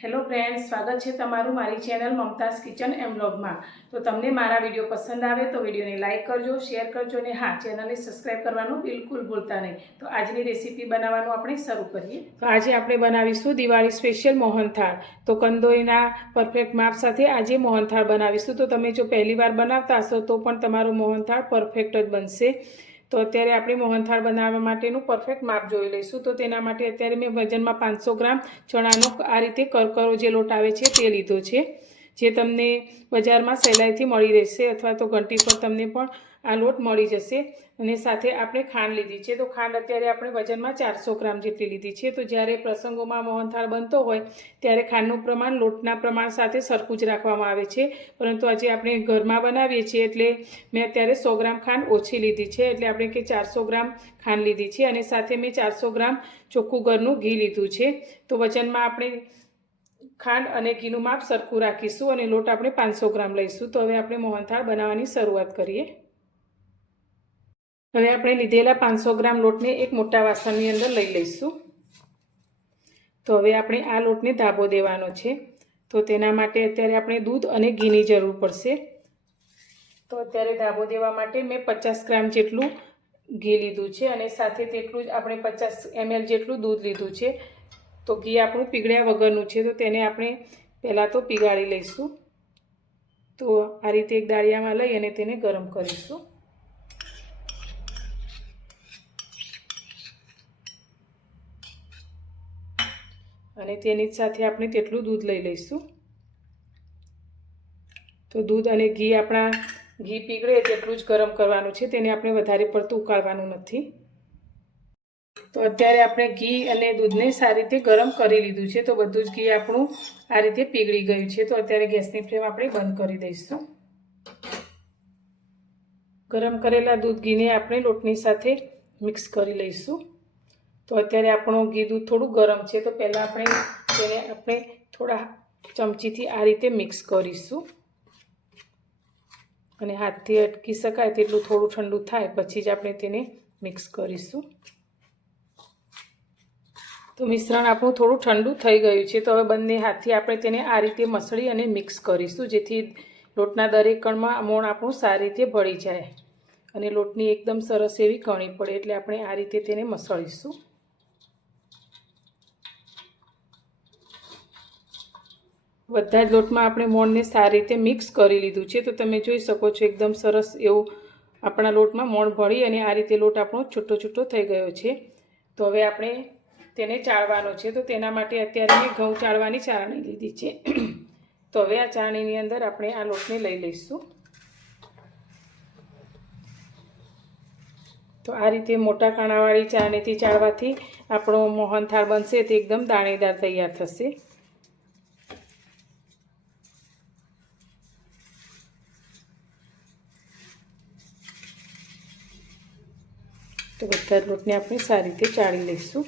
Hello friend સ્વાગત છે તમારું મારી ચેનલ મમતાઝ કિચન એમ બ્લોગમાં તો તમને મારા વીડિયો પસંદ આવે તો વિડીયોને લાઇક કરજો, શેર કરજો ને હા, ચેનલને સબસ્ક્રાઈબ કરવાનું બિલકુલ ભૂલતા નહીં. તો આજની રેસીપી બનાવવાનું આપણે શરૂ કરીએ. તો આજે આપણે બનાવીશું દિવાળી સ્પેશિયલ મોહનથાળ. તો કંદોઈના પરફેક્ટ માપ સાથે આજે મોહનથાળ બનાવીશું. તો તમે જો પહેલી વાર બનાવતા હશો તો પણ તમારું મોહનથાળ પરફેક્ટ જ બનશે. તો અત્યારે આપણે મોહનથાળ બનાવવા માટેનું પરફેક્ટ માપ જોઈ લઈશું. તો તેના માટે અત્યારે મેં વજનમાં પાંચસો ગ્રામ ચણાનો આ રીતે કરકરો જે લોટ આવે છે તે લીધો છે. જે તમને બજારમાં સહેલાઈથી મળી રહેશે અથવા તો ઘંટી પર તમને પણ આ લોટ મળી જશે. અને સાથે આપણે ખાંડ લીધી છે. તો ખાંડ અત્યારે આપણે વજનમાં ચારસો ગ્રામ જેટલી લીધી છે. તો જ્યારે પ્રસંગોમાં મોહનથાળ બનતો હોય, ત્યારે ખાંડનું પ્રમાણ લોટના પ્રમાણ સાથે સરખું જ રાખવામાં આવે છે. પરંતુ આજે આપણે ઘરમાં બનાવીએ છીએ એટલે મેં અત્યારે સો ગ્રામ ખાંડ ઓછી લીધી છે. એટલે આપણે કે ચારસો ગ્રામ ખાંડ લીધી છે. અને સાથે મેં ચારસો ગ્રામ ચોખ્ખું ઘરનું ઘી લીધું છે. તો વજનમાં આપણે ખાંડ અને ઘીનું માપ સરખું રાખીશું અને લોટ આપણે પાંચસો ગ્રામ લઈશું. તો હવે આપણે મોહનથાળ બનાવવાની શરૂઆત કરીએ. હવે આપણે લીધેલા પાંચસો ગ્રામ લોટને એક મોટા વાસણની અંદર લઈ લઈશું. તો હવે આપણે આ લોટને ધાબો દેવાનો છે. તો તેના માટે અત્યારે આપણે દૂધ અને ઘીની જરૂર પડશે. તો અત્યારે ધાબો દેવા માટે મેં પચાસ ગ્રામ જેટલું ઘી લીધું છે અને સાથે તેટલું જ આપણે પચાસ એમએલ જેટલું દૂધ લીધું છે. તો ઘી આપણું પીગળ્યા વગરનું છે, તો તેને આપણે પહેલાં તો પીગાળી લઈશું. તો આ રીતે એક દાળિયામાં લઈ અને તેને ગરમ કરીશું. અને તેની સાથે આપણે તેટલું દૂધ લઈ લઈશું. તો દૂધ અને ઘી આપણા ઘી પીગળે તેટલું જ ગરમ કરવાનું છે. તેને આપણે વધારે પડતું ઉકાળવાનું નથી. તો અત્યારે આપણે ઘી અને દૂધને સારી રીતે ગરમ કરી લીધું છે. તો બધું જ ઘી આપણું આ રીતે પીગળી ગયું છે. તો અત્યારે ગેસની ફ્લેમ આપણે બંધ કરી દઈશું. ગરમ કરેલા દૂધ ઘીને આપણે લોટની સાથે મિક્સ કરી લઈશું. તો અત્યારે આપણું દૂધ થોડું ગરમ છે, તો પહેલાં આપણે તેને આપણે થોડા ચમચીથી આ રીતે મિક્સ કરીશું. અને હાથથી અટકી શકાય તેટલું થોડું ઠંડુ થાય, પછી જ આપણે તેને મિક્સ કરીશું. તો મિશ્રણ આપણું થોડું ઠંડુ થઈ ગયું છે, તો હવે બંને હાથથી આપણે તેને આ રીતે મસળી અને મિક્સ કરીશું, જેથી લોટના દરેક કણમાં મોણ આપણું સારી રીતે ભળી જાય. અને લોટની એકદમ સરસ એવી કણી પડે, એટલે આપણે આ રીતે તેને મસળીશું. બધા જ લોટમાં આપણે મોણને સારી રીતે મિક્સ કરી લીધું છે. તો તમે જોઈ શકો છો એકદમ સરસ એવું આપણા લોટમાં મોણ ભળી અને આ રીતે લોટ આપણો છૂટો છૂટો થઈ ગયો છે. તો હવે આપણે તેને ચાળવાનો છે. તો તેના માટે અત્યારે મેં ઘઉં ચાળવાની ચાળણી લીધી છે. તો હવે આ ચાળણીની અંદર આપણે આ લોટને લઈ લઈશું. તો આ રીતે મોટા કાણાવાળી ચાળણીથી ચાળવાથી આપણો મોહનથાળ બનશે. તે એકદમ દાણેદાર તૈયાર થશે. તો બધા લોટને આપણે સારી રીતે ચાળી લઈશું.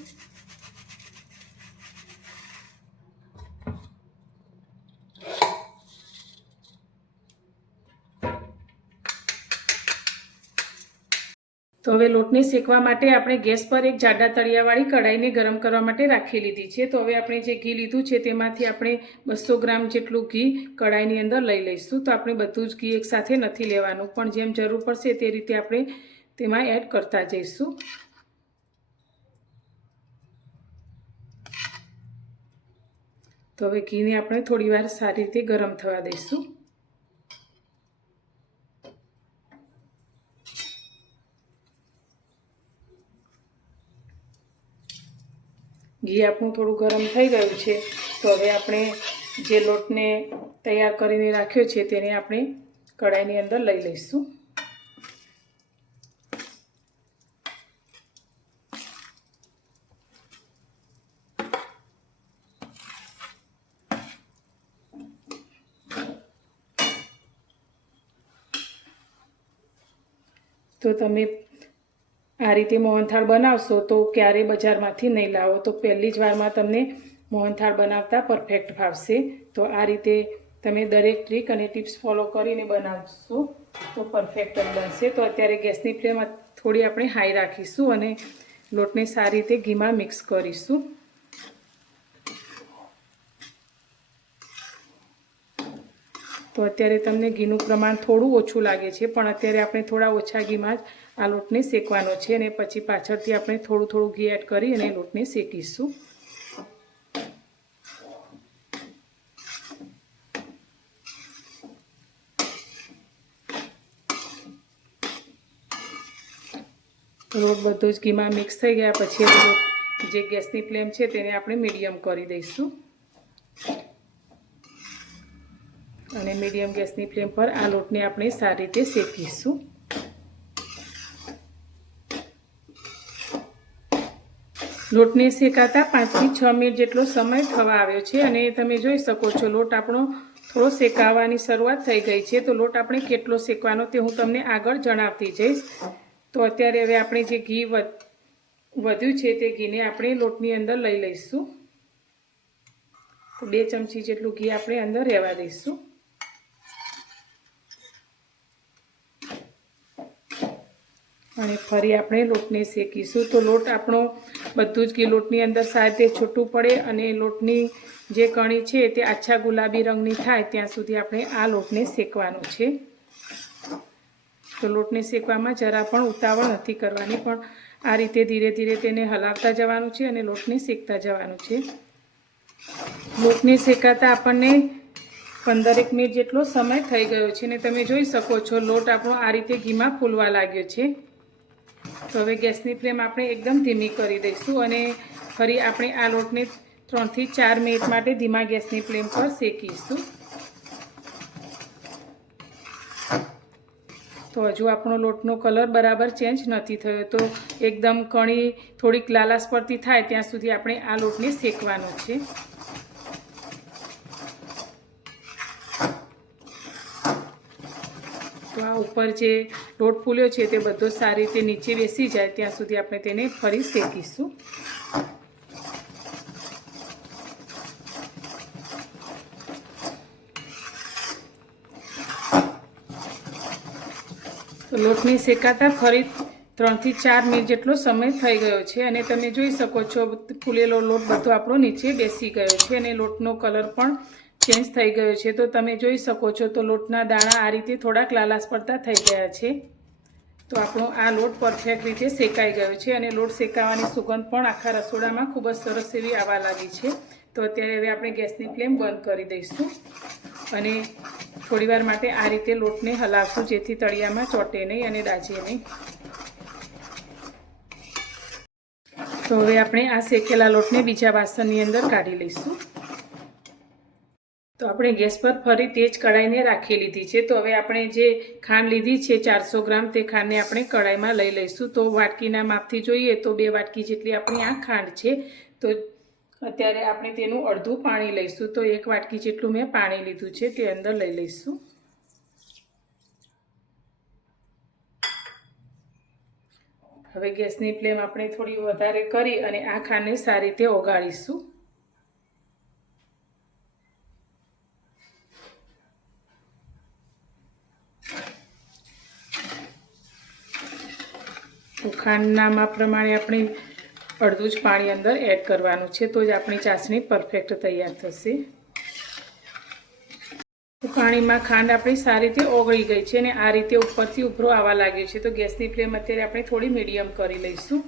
તો હવે લોટને શેકવા માટે આપણે ગેસ પર એક જાડા તળિયાવાળી કઢાઈને ગરમ કરવા માટે રાખી લીધી છે. તો હવે આપણે જે ઘી લીધું છે તેમાંથી આપણે બસો ગ્રામ જેટલું ઘી કઢાઈની અંદર લઈ લઈશું. તો આપણે બધું જ ઘી એકસાથે નથી લેવાનું. પણ જેમ જરૂર પડશે તે રીતે આપણે તેમાં એડ કરતા જઈશું. તો હવે ઘીને આપણે થોડી વાર સારી રીતે ગરમ થવા દઈશું. ઘી આપણું થોડું ગરમ થઈ ગયું છે, તો હવે આપણે જે લોટને તૈયાર કરીને રાખ્યો છે, તેને આપણે કઢાઈની અંદર લઈ લઈશું. તો તમે આ રીતે મોહનથાળ બનાવશો તો ક્યારેય બજારમાંથી નહીં લાવો. તો પહેલી જ વારમાં તમને મોહનથાળ બનાવતા પરફેક્ટ ફાવશે તો આ રીતે તમે દરેક ટ્રીક અને ટિપ્સ ફોલો કરીને બનાવશો તો પરફેક્ટ બનશે. તો અત્યારે ગેસની ફ્લેમ થોડી આપણે હાઈ રાખીશું અને લોટને સારી રીતે ઘીમાં મિક્સ કરીશું. તો અત્યારે તમને ઘીનું પ્રમાણ થોડું ઓછું લાગે છે, પણ અત્યારે આપણે થોડા ઓછા ઘીમાં જ આ લોટને શેકવાનો છે અને પછી પાછળથી આપણે થોડું થોડું ઘી એડ કરી અને લોટને શેકીશું. લોટ બધો જ ઘીમાં મિક્સ થઈ ગયા, પછી જે ગેસની ફ્લેમ છે તેને આપણે મીડિયમ કરી દઈશું. અને મીડિયમ ગેસની ફ્લેમ પર આ લોટને આપણે સારી રીતે શેકીશું. લોટને શેકાતા પાંચથી છ મિનિટ જેટલો સમય થવા આવ્યો છે અને તમે જોઈ શકો છો, લોટ આપણો થોડો શેકાવાની શરૂઆત થઈ ગઈ છે. તો લોટ આપણે કેટલો શેકવાનો તે હું તમને આગળ જણાવતી જઈશ. તો અત્યારે હવે આપણે જે ઘી વધ્યું છે તે ઘીને આપણે લોટની અંદર લઈ લઈશું. બે ચમચી જેટલું ઘી આપણે અંદર રહેવા દઈશું. અને ફરી આપણે લોટને શેકીશું. તો લોટ આપણો બધું જ ઘી લોટની અંદર સારી રીતે છૂટું પડે અને લોટની જે કણી છે તે આછા ગુલાબી રંગની થાય ત્યાં સુધી આપણે આ લોટને શેકવાનો છે. તો લોટને શેકવામાં જરા પણ ઉતાવળ નથી કરવાની, પણ આ રીતે ધીરે ધીરે તેને હલાવતા જવાનું છે અને લોટને શેકતા જવાનું છે. લોટને શેકાતા આપણને પંદરેક મિનિટ જેટલો સમય થઈ ગયો છે અને તમે જોઈ શકો છો, લોટ આપણો આ રીતે ઘીમાં ફૂલવા લાગ્યો છે. તો હવે ગેસની ફ્લેમ આપણે એકદમ ધીમી કરી દઈશું અને ફરી આપણે આ લોટને ત્રણથી ચાર મિનિટ માટે ધીમા ગેસની ફ્લેમ પર શેકીશું. તો હજુ આપણો લોટનો કલર બરાબર ચેન્જ નથી થયો, તો એકદમ કણી થોડીક લાલાસ પડતી થાય ત્યાં સુધી આપણે આ લોટને શેકવાનો છે. આ ઉપર જે લોટ ફૂલ્યો છે તે બધો સારી રીતે નીચે બેસી જાય, ત્યાં સુધી આપણે તેને ફરી શેકીશું. તો લોટને શેકાતા ફરી ત્રણથી ચાર મિનિટ જેટલો સમય થઈ ગયો છે અને તમે જોઈ શકો છો, ફૂલેલો લોટ બધો આપણો નીચે બેસી ગયો છે અને લોટનો કલર પણ ચેન્જ થઈ ગયો છે, તો તમે જોઈ શકો છો, તો લોટના દાણા આ રીતે થોડાક લાલાસ પડતા થઈ ગયા છે. તો આપણો આ લોટ પરફેક્ટ રીતે શેકાઈ ગયો છે અને લોટ શેકાવાની સુગંધ પણ આખા રસોડામાં ખૂબ જ સરસ એવી આવવા લાગી છે. તો અત્યારે હવે આપણે ગેસની ફ્લેમ બંધ કરી દઈશું અને થોડીવાર માટે આ રીતે લોટને હલાવશું, જેથી તળિયામાં ચોટે નહીં અને દાજે નહીં. તો હવે આપણે આ શેકેલા લોટને બીજા વાસણની અંદર કાઢી લઈશું. તો આપણે ગેસ પર ફરી તેજ કઢાઈને રાખી લીધી છે. તો હવે આપણે જે ખાંડ લીધી છે ચારસો ગ્રામ, તે ખાંડને આપણે કઢાઈમાં લઈ લઈશું. તો વાટકીના માપથી જોઈએ તો બે વાટકી જેટલી આપણી આ ખાંડ છે. તો અત્યારે આપણે તેનું અડધું પાણી લઈશું. તો એક વાટકી જેટલું મેં પાણી લીધું છે, તે અંદર લઈ લઈશું. હવે ગેસની ફ્લેમ આપણે થોડી વધારે કરી અને આ ખાંડને સારી રીતે ઓગાળીશું. તો ખાંડના માપ પ્રમાણે આપણે અડધું જ પાણી અંદર એડ કરવાનું છે, તો જ આપણી ચાસણી પરફેક્ટ તૈયાર થશે. પાણીમાં ખાંડ આપણી સારી રીતે ઓગળી ગઈ છે અને આ રીતે ઉપરથી ઉભરો આવવા લાગ્યો છે, તો ગેસની ફ્લેમ અત્યારે આપણે થોડી મીડિયમ કરી લઈશું.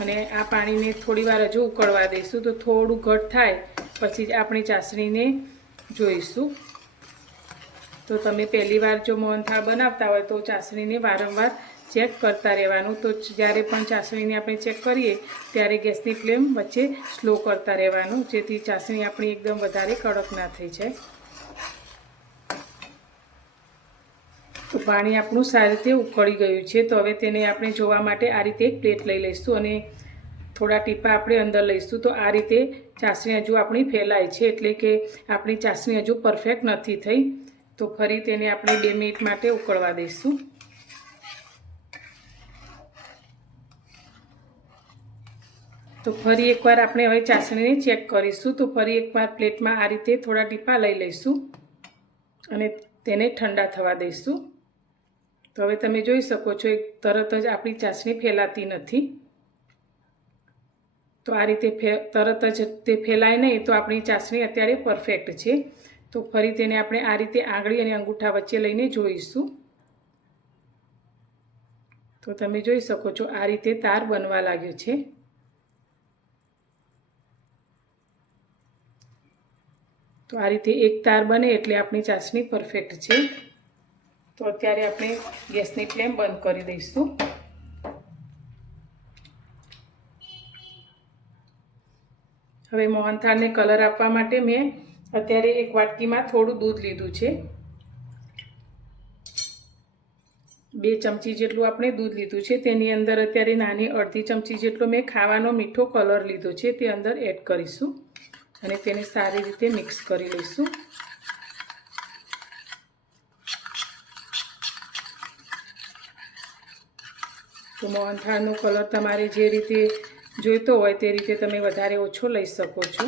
અને આ પાણીને થોડી વાર હજુ ઉકળવા દઈશું, તો થોડું ઘટ થાય પછી જ આપણી ચાસણીને જોઈશું. તો તમે પહેલી વાર જો મોહનથાળ બનાવતા હોય તો ચાસણીને વારંવાર ચેક કરતા રહેવાનું. તો જ્યારે પણ ચાસણીને આપણે ચેક કરીએ, ત્યારે ગેસની ફ્લેમ વચ્ચે સ્લો કરતા રહેવાનું, જેથી ચાસણી આપણી એકદમ વધારે કડક ના થઈ જાય. તો પાણી આપણું સારી રીતે ઉકળી ગયું છે. તો હવે તેને આપણે જોવા માટે આ રીતે એક પ્લેટ લઈ લઈશું અને થોડા ટીપા આપણે અંદર લઈશું. તો આ રીતે ચાસણી હજુ આપણી ફેલાય છે, એટલે કે આપણી ચાસણી હજુ પરફેક્ટ નથી થઈ. તો ફરી તેને આપણે બે મિનિટ માટે ઉકળવા દઈશું. તો ફરી એકવાર આપણે હવે ચાસણીને ચેક કરીશું. તો ફરી એકવાર પ્લેટમાં આ રીતે થોડા ટીપા લઈ લઈશું અને તેને ઠંડા થવા દઈશું. તો હવે તમે જોઈ શકો છો, એક તરત જ આપણી ચાસણી ફેલાતી નથી. તો આ રીતે તરત જ તે ફેલાય નહીં, તો આપણી ચાસણી અત્યારે પરફેક્ટ છે. તો ફરી તેને આપણે આ રીતે આંગળી અને અંગૂઠા વચ્ચે લઈને જોઈશું. તો તમે જોઈ શકો છો, આ રીતે તાર બનવા લાગ્યો છે. તો આ રીતે એક તાર બને એટલે આપણી ચાસણી પરફેક્ટ છે. તો અત્યારે આપણે ગેસની ફ્લેમ બંધ કરી દઈશું. હવે મોહનથાળને કલર આપવા માટે મેં અત્યારે એક વાટકીમાં થોડું દૂધ લીધું છે. બે ચમચી જેટલું આપણે દૂધ લીધું છે. તેની અંદર અત્યારે નાની અડધી ચમચી જેટલો મેં ખાવાનો મીઠો કલર લીધો છે. તે અંદર એડ કરીશું. અને તેને સારી રીતે મિક્સ કરી લઈશું. તો મોહનથાળનો કલર તમારે જે રીતે જોઈતો હોય તે રીતે તમે વધારે ઓછો લઈ શકો છો.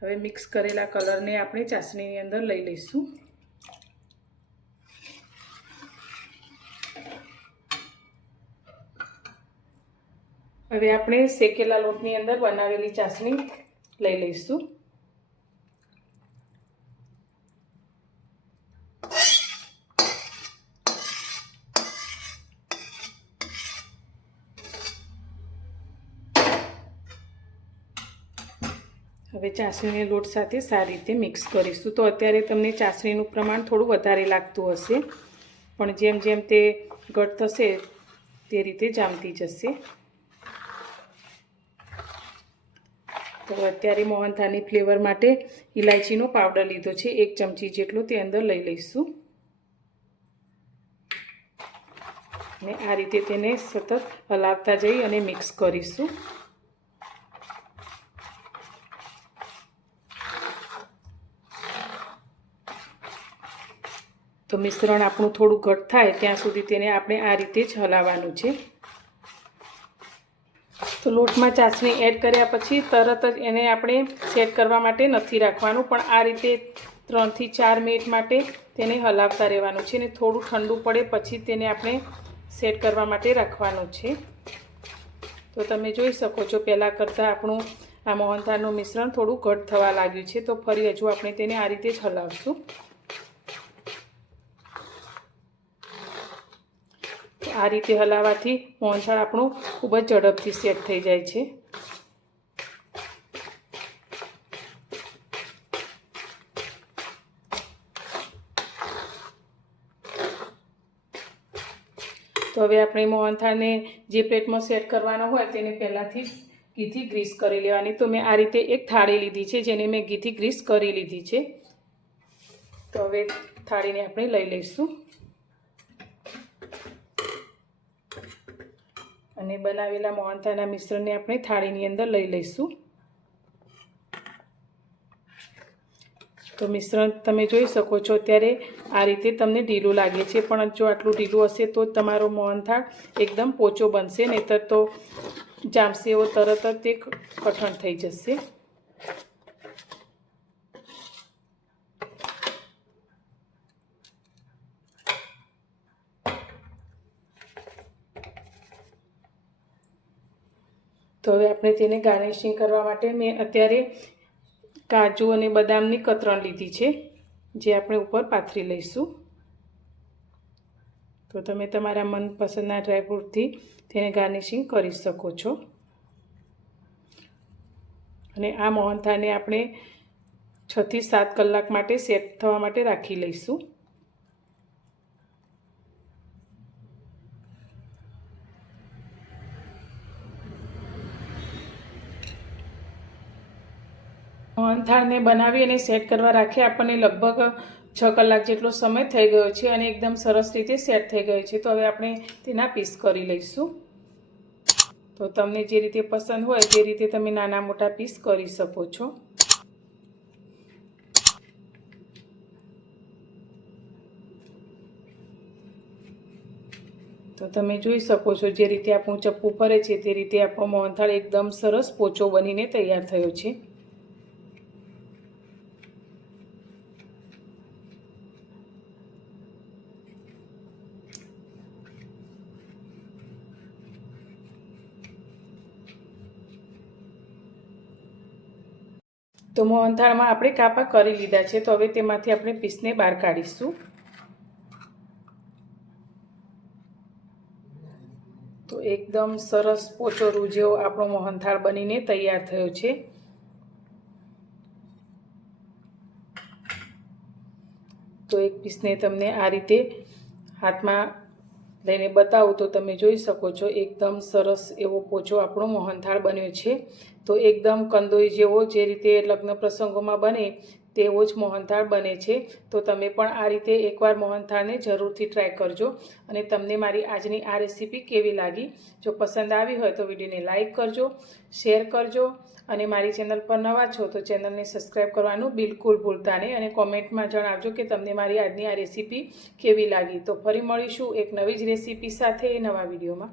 હવે મિક્સ કરેલા કલરને આપણે ચાસણીની અંદર લઈ લઈશું. હવે આપણે શેકેલા લોટની અંદર બનાવેલી ચાસણી લઈ લઈશું. હવે ચાસણીને લોટ સાથે સારી રીતે મિક્સ કરીશું. તો અત્યારે તમને ચાસણીનું પ્રમાણ થોડું વધારે લાગતું હશે. પણ જેમ જેમ તે ઘટ થશે, તે રીતે જામતી જશે. તો અત્યારે મોહનથાની ફ્લેવર માટે ઇલાયચીનો પાવડર લીધો છે. એક ચમચી જેટલો તે અંદર લઈ લઈશું. અને આ રીતે તેને સતત હલાવતા જઈ અને મિક્સ કરીશું. તો મિશ્રણ આપણું થોડું ઘટ થાય ત્યાં સુધી તેને આપણે આ રીતે જ હલાવવાનું છે. તો લોટમાં ચાસણી એડ કર્યા પછી તરત જ એને આપણે સેટ કરવા માટે નથી રાખવાનું, પણ આ રીતે ત્રણથી ચાર મિનિટ માટે તેને હલાવતા રહેવાનું છે અને થોડું ઠંડુ પડે પછી તેને આપણે સેટ કરવા માટે રાખવાનું છે. તો તમે જોઈ શકો છો, પહેલાં કરતાં આપણું આ મોહનથાળનું મિશ્રણ થોડું ઘટ થવા લાગ્યું છે, તો ફરી હજુ આપણે તેને આ રીતે જ હલાવશું. આ રીતે હલાવવાથી મોહનથાળ આપણું ખૂબ જ ઝડપથી સેટ થઈ જાય છે. તો હવે આપણે મોહનથાળને જે પ્લેટમાં સેટ કરવાનો હોય તેને પહેલાંથી ઘીથી ગ્રીસ કરી લેવાની. તો મેં આ રીતે એક થાળી લીધી છે, જેને મેં ઘીથી ગ્રીસ કરી લીધી છે. તો હવે થાળીને આપણે લઈ લઈશું. અને બનાવેલા મોહનથાળના મિશ્રણને આપણે થાળીની અંદર લઈ લઈશું. તો મિશ્રણ તમે જોઈ શકો છો અત્યારે આ રીતે તમને ઢીલું લાગે છે. પણ જો આટલું ઢીલું હશે તો તમારો મોહનથાળ એકદમ પોચો બનશે, નહીતર તો જામશે એવો તરત જ તે કઠણ થઈ જશે. હવે આપણે તેને ગાર્નિશિંગ કરવા માટે મેં અત્યારે કાજુ અને બદામની કતરણ લીધી છે, જે આપણે ઉપર પાથરી લઈશું. તો તમે તમારા મનપસંદના ડ્રાયફ્રૂટથી તેને ગાર્નિશિંગ કરી શકો છો. અને આ મોહનથાળને આપણે છથી સાત કલાક માટે સેટ થવા માટે રાખી લઈશું. મોહનથાળને બનાવી અને સેટ કરવા રાખી આપણને લગભગ છ કલાક જેટલો સમય થઈ ગયો છે અને એકદમ સરસ રીતે સેટ થઈ ગયો છે. તો હવે આપણે તેના પીસ કરી લઈશું. તો તમને જે રીતે પસંદ હોય તે રીતે તમે નાના મોટા પીસ કરી શકો છો. તો તમે જોઈ શકો છો જે રીતે આપણું ચપ્પુ ફરે છે તે રીતે આપણો મોહનથાળ એકદમ સરસ પોચો બનીને તૈયાર થયો છે. તો મોહનથાળમાં આપણે કાપા કરી લીધા છે. તો હવે તેમાંથી આપણે પીસને બહાર કાઢીશું. તો એકદમ સરસ પોચો રૂજેવો આપણો મોહનથાળ બનીને તૈયાર થયો છે. તો એક પીસને તમને આ રીતે હાથમાં લઈને બતાવું તો તમે જોઈ શકો છો, એકદમ સરસ એવો પોચો આપણો મોહનથાળ બન્યો છે. તો એકદમ કંદોઈ જેવો જે રીતે લગ્ન પ્રસંગોમાં બને તેવો જ મોહનથાળ બને છે. તો તમે પણ આ રીતે એકવાર મોહનથાળને જરૂરથી ટ્રાય કરજો. અને તમને મારી આજની આ રેસીપી કેવી લાગી? જો પસંદ આવી હોય તો વિડીયોને લાઇક કરજો શેર કરજો અને મારી ચેનલ પર નવા છો તો ચેનલને સબસ્ક્રાઈબ કરવાનું બિલકુલ ભૂલતા નહીં અને કોમેન્ટમાં જણાવજો કે તમને મારી આજની આ રેસીપી કેવી લાગી. તો ફરી મળીશું એક નવી જ રેસીપી સાથે નવા વિડીયોમાં.